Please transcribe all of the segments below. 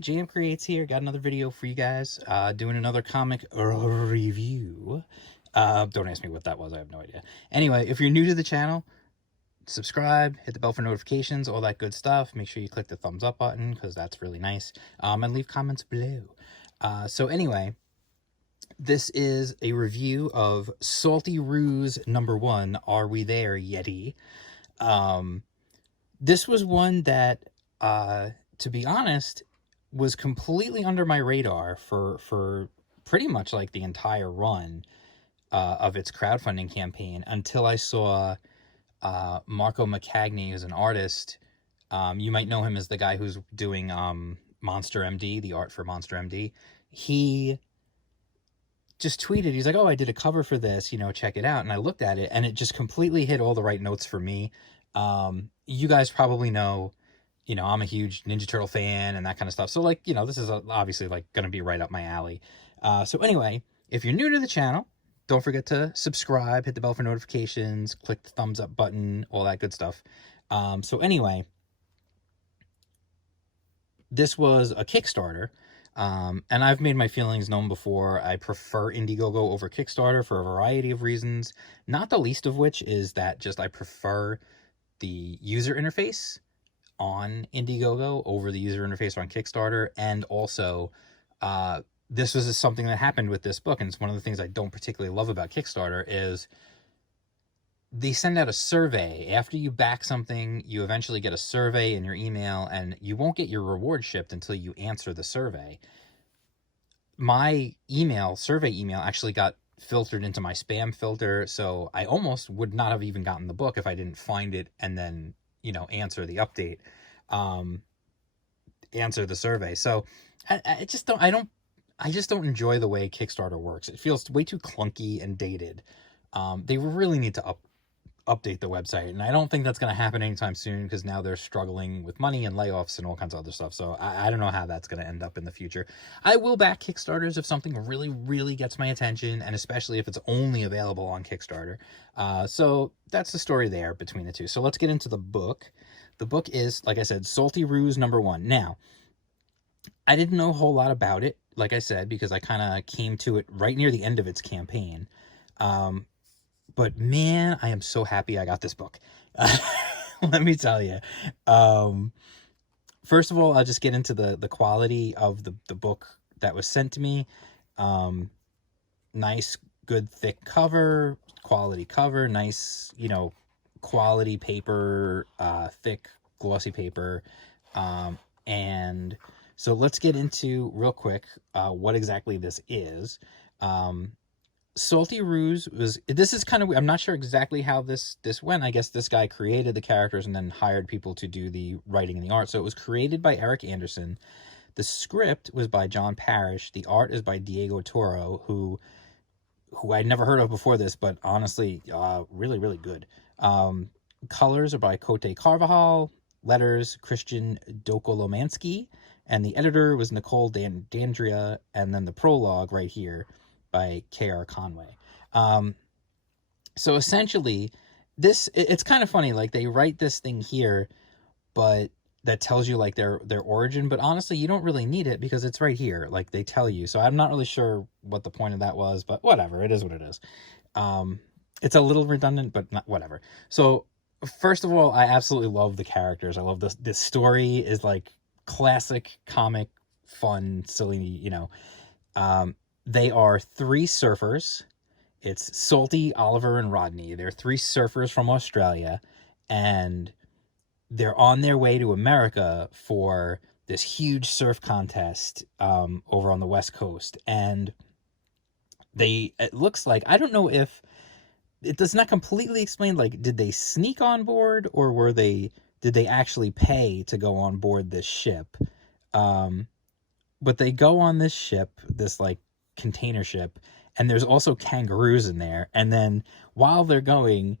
right, JM Creates here. Got another video for you guys. Doing another comic review. Don't ask me what that was. I have no idea. Anyway, if you're new to the channel, subscribe, hit the bell for notifications, all that good stuff. Make sure you click the thumbs up button because that's really nice. And leave comments below. So anyway, this is a review of Salty Roos #1. Are We There, Yeti? This was one that, to be honest, was completely under my radar for pretty much like the entire run of its crowdfunding campaign until I saw Marco McCagney, who's an artist. You might know him as the guy who's doing Monster MD, the art for Monster MD. He just tweeted, he's like, oh, I did a cover for this, check it out. And I looked at it and it just completely hit all the right notes for me. You guys probably know, I'm a huge Ninja Turtle fan and that kind of stuff. So like, this is obviously like going to be right up my alley. So anyway, if you're new to the channel, don't forget to subscribe, hit the bell for notifications, click the thumbs up button, all that good stuff. So anyway, this was a Kickstarter. And I've made my feelings known before. I prefer Indiegogo over Kickstarter for a variety of reasons, not the least of which is that just I prefer the user interface on Indiegogo over the user interface on Kickstarter. And also, this was something that happened with this book, and it's one of the things I don't particularly love about Kickstarter is they send out a survey. After you back something, you eventually get a survey in your email, and you won't get your reward shipped until you answer the survey. My survey email actually got filtered into my spam filter, so I almost would not have even gotten the book if I didn't find it and then, answer the update, answer the survey. So I just don't enjoy the way Kickstarter works. It feels way too clunky and dated. They really need to update the website, and I don't think that's going to happen anytime soon because now they're struggling with money and layoffs and all kinds of other stuff. So I don't know how that's going to end up in the future. I will back Kickstarters if something really, really gets my attention, and especially if it's only available on Kickstarter. So that's the story there between the two. So let's get into the book. The book is, like I said, Salty Roos #1. Now, I didn't know a whole lot about it, like I said, because I kind of came to it right near the end of its campaign. But man, I am so happy I got this book. Let me tell you. First of all, I'll just get into the quality of the book that was sent to me. Nice, good, thick cover, quality cover, nice, quality paper, thick, glossy paper. And so let's get into real quick what exactly this is. Salty Roos this is kind of, I'm not sure exactly how this went. I guess this guy created the characters and then hired people to do the writing and the art. So it was created by Eric Anderson. The script was by John Parrish. The art is by Diego Toro, who I'd never heard of before this, but honestly, really, really good. Colors are by Cote Carvajal. Letters, Christian Dokolomansky. And the editor was Nicole Dandria. And then the prologue right here by K.R. Conway. So essentially, it's kind of funny, like they write this thing here, but that tells you like their origin, but honestly, you don't really need it because it's right here, like they tell you. So I'm not really sure what the point of that was, but whatever, it is what it is. It's a little redundant, but not whatever. So first of all, I absolutely love the characters. I love this story is like classic comic, fun, silly, they are 3 surfers. It's Salty, Oliver, and Rodney. They're 3 surfers from Australia, and they're on their way to America for this huge surf contest over on the West Coast. And it looks like, I don't know if, it does not completely explain, like, did they sneak on board, or did they actually pay to go on board this ship? But they go on this ship, this, like, container ship, and there's also kangaroos in there, and then while they're going,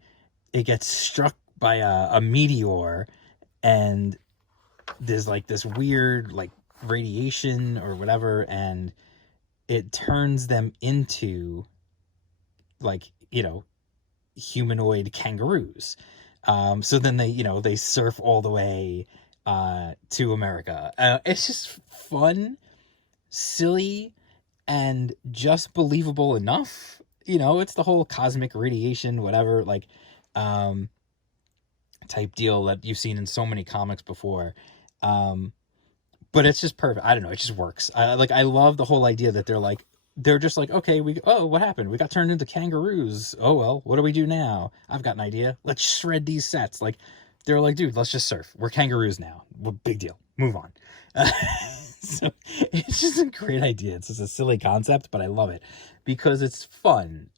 it gets struck by a meteor, and there's like this weird like radiation or whatever, and it turns them into like humanoid kangaroos. So then they surf all the way to America. It's just fun, silly, and just believable enough. It's the whole cosmic radiation, whatever, like, type deal that you've seen in so many comics before. But it's just perfect. I don't know. It just works. I love the whole idea that they're just like, okay, what happened? We got turned into kangaroos. Oh, well, what do we do now? I've got an idea. Let's shred these sets. Like, they're like, dude, let's just surf. We're kangaroos now. Well, big deal. Move on. So it's just a great idea. It's just a silly concept, but I love it because it's fun.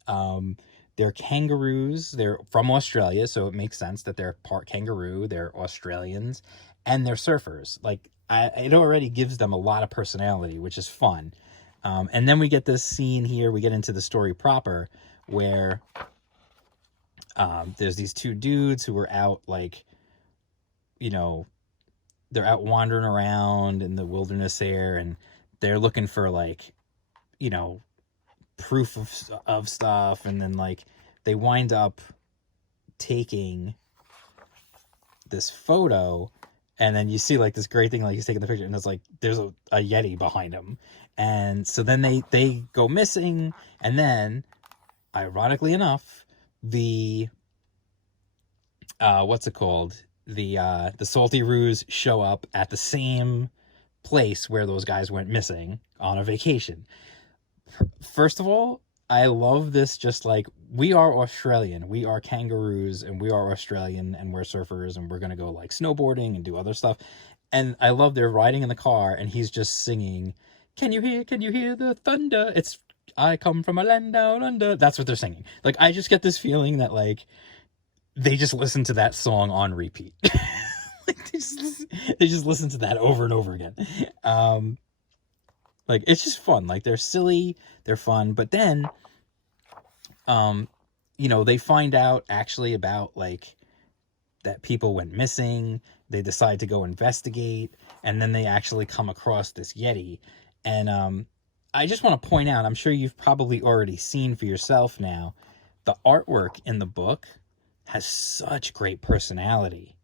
They're kangaroos. They're from Australia, so it makes sense that they're part kangaroo. They're Australians, and they're surfers. Like, it already gives them a lot of personality, which is fun. And then we get this scene here. We get into the story proper, where there's these two dudes who are out, like, they're out wandering around in the wilderness there, and they're looking for, like, proof of stuff, and then, like, they wind up taking this photo, and then you see, like, this great thing, like, he's taking the picture, and it's like there's a Yeti behind him, and so then they go missing, and then, ironically enough, the what's it called, the Salty Roos show up at the same place where those guys went missing on a vacation. First of all, I love this, just like, we are Australian, we are kangaroos, and we are Australian, and we're surfers, and we're gonna go, like, snowboarding and do other stuff. And I love they're riding in the car, and he's just singing, can you hear the thunder? It's, I come from a land down under. That's what they're singing. Like, I just get this feeling that, like, they just listen to that song on repeat. Like, they just listen to that over and over again. Like, it's just fun. Like, they're silly, they're fun, but then, they find out actually about, like, that people went missing. They decide to go investigate, and then they actually come across this Yeti. And I just want to point out, I'm sure you've probably already seen for yourself now, the artwork in the book has such great personality.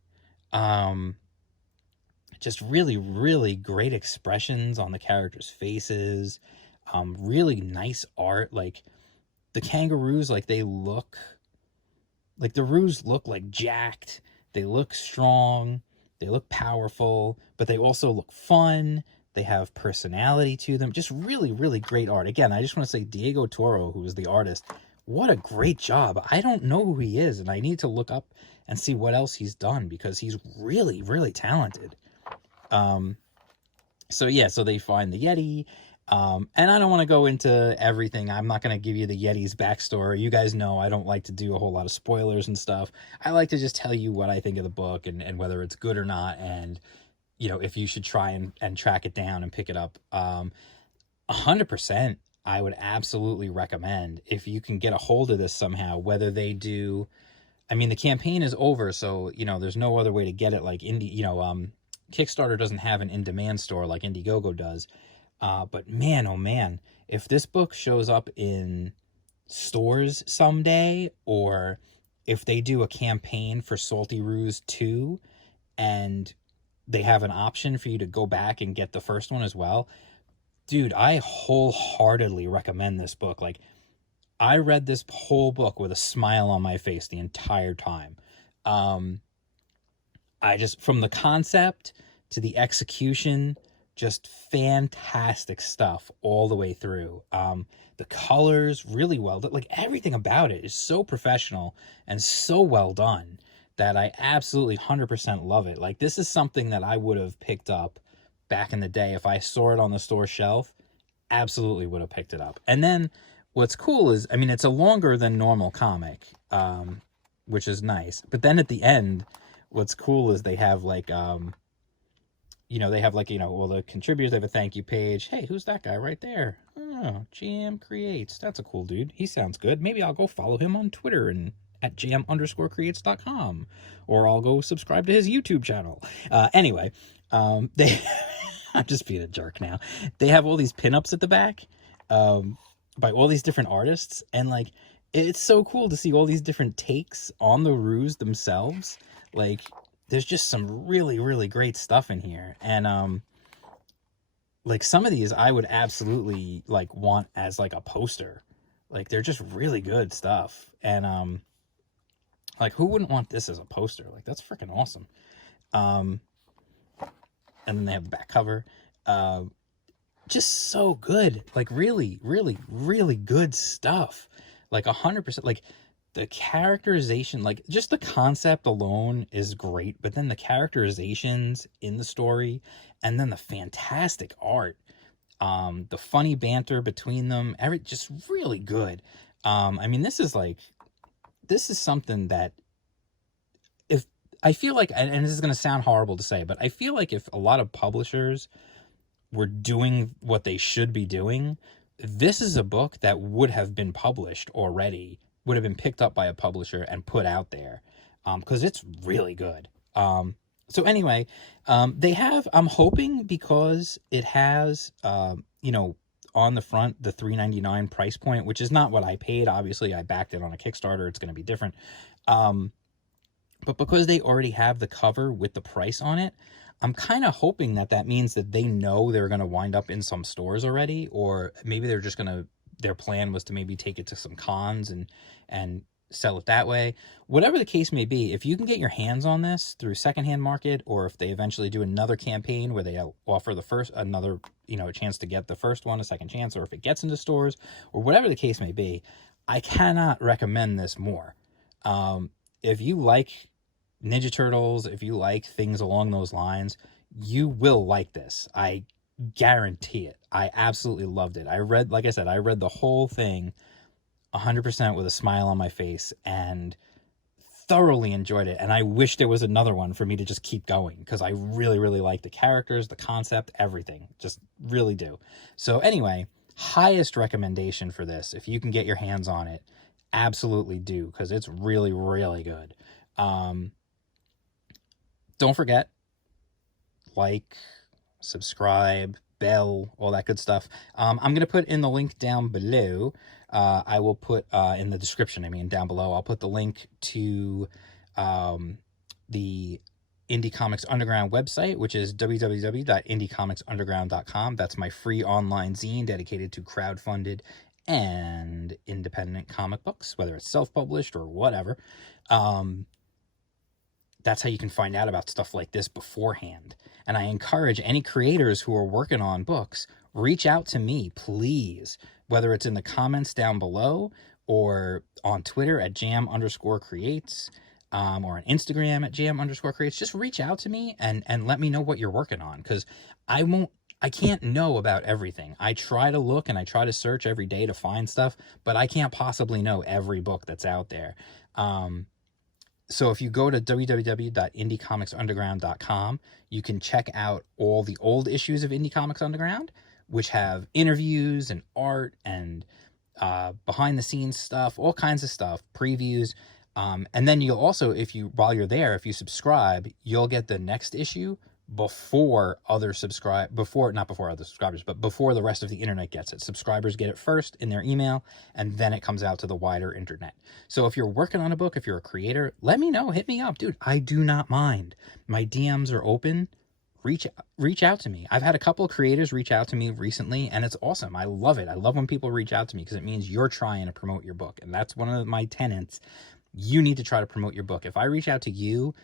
Just really, really great expressions on the characters' faces. Really nice art. Like, the kangaroos, like, they look, like, the Roos look, like, jacked. They look strong. They look powerful, but they also look fun. They have personality to them. Just really, really great art. Again, I just want to say Diego Toro, who was the artist, what a great job. I don't know who he is, and I need to look up and see what else he's done, because he's really, really talented. So they find the Yeti, and I don't want to go into everything. I'm not going to give you the Yeti's backstory. You guys know I don't like to do a whole lot of spoilers and stuff. I like to just tell you what I think of the book, and whether it's good or not, and, if you should try and track it down and pick it up. 100%, I would absolutely recommend, if you can get a hold of this somehow, whether they do, I mean, the campaign is over, so, there's no other way to get it, like Kickstarter doesn't have an in-demand store like Indiegogo does. But man, oh man, if this book shows up in stores someday, or if they do a campaign for Salty Roos 2, and they have an option for you to go back and get the first one as well, dude, I wholeheartedly recommend this book. Like, I read this whole book with a smile on my face the entire time. From the concept to the execution, just fantastic stuff all the way through. The colors, really well done. Like, everything about it is so professional and so well done that I absolutely 100% love it. Like, this is something that I would have picked up back in the day. If I saw it on the store shelf, absolutely would have picked it up. And then what's cool is, I mean, it's a longer than normal comic, which is nice. But then at the end, what's cool is they have, like, the contributors, they have a thank you page. Hey, who's that guy right there? Oh, GM Creates. That's a cool dude. He sounds good. Maybe I'll go follow him on Twitter and at jam_creates.com, or I'll go subscribe to his YouTube channel. Anyway, they, I'm just being a jerk now. They have all these pinups at the back, by all these different artists. And, like, it's so cool to see all these different takes on the Roos themselves. Like, there's just some really, really great stuff in here. And like some of these I would absolutely like want as like a poster. Like they're just really good stuff. And like who wouldn't want this as a poster? Like that's freaking awesome. Um and then they have the back cover. Just so good. Like really, really, really good stuff. Like 100%. Like the characterization, like just the concept alone is great, but then the characterizations in the story, and then the fantastic art, the funny banter between them, just really good. I mean, this is something that, if I feel like, and this is going to sound horrible to say, but I feel like if a lot of publishers were doing what they should be doing, this is a book that would have been published already, would have been picked up by a publisher and put out there, because it's really good. So anyway, they have, I'm hoping, because it has, you know, on the front, the $3.99 price point, which is not what I paid. Obviously, I backed it on a Kickstarter. It's going to be different. But because they already have the cover with the price on it, I'm kind of hoping that that means that they know they're going to wind up in some stores already, or maybe they're just going to, their plan was to maybe take it to some cons and sell it that way. Whatever the case may be, if you can get your hands on this through secondhand market, or if they eventually do another campaign where they offer the first, another, you know, a chance to get the first one, a second chance, or if it gets into stores, or whatever the case may be, I cannot recommend this more. If you like Ninja Turtles, if you like things along those lines, you will like this. I guarantee it. I absolutely loved it. I read, like I said, I read the whole thing 100% with a smile on my face and thoroughly enjoyed it. And I wish there was another one for me to just keep going, because I really, really like the characters, the concept, everything. Just really do. So anyway, highest recommendation for this. If you can get your hands on it, absolutely do, because it's really, really good. Don't forget, like, subscribe, bell, all that good stuff. I'm going to put in the link down below. I will put in the description, I mean, down below, I'll put the link to the Indie Comics Underground website, which is www.indiecomics.underground.com. That's my free online zine dedicated to crowdfunded and independent comic books, whether it's self-published or whatever. That's how you can find out about stuff like this beforehand. And I encourage any creators who are working on books, reach out to me, please, whether it's in the comments down below or on Twitter at jam_creates, or on Instagram at jam_creates. Just reach out to me and let me know what you're working on, because I can't know about everything. I try to look and I try to search every day to find stuff, but I can't possibly know every book that's out there. So if you go to www.indiecomics.underground.com, you can check out all the old issues of Indie Comics Underground, which have interviews and art and behind the scenes stuff, all kinds of stuff, previews. And then you'll also, while you're there, if you subscribe, you'll get the next issue before not before other subscribers, but before the rest of the internet gets it. Subscribers get it first in their email, and then it comes out to the wider internet. So if you're working on a book, if you're a creator, let me know, hit me up, dude. I do not mind. My DMs are open. Reach out to me. I've had a couple of creators reach out to me recently, and it's awesome. I love it. I love when people reach out to me, because it means you're trying to promote your book, and that's one of my tenets. You need to try to promote your book. If I reach out to you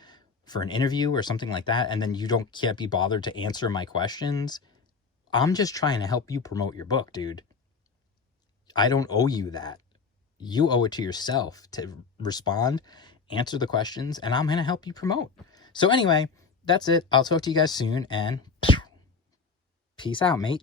for an interview or something like that, and then you can't be bothered to answer my questions, I'm just trying to help you promote your book, dude. I don't owe you that. You owe it to yourself to respond, answer the questions, and I'm going to help you promote. So anyway, that's it. I'll talk to you guys soon, and peace out, mate.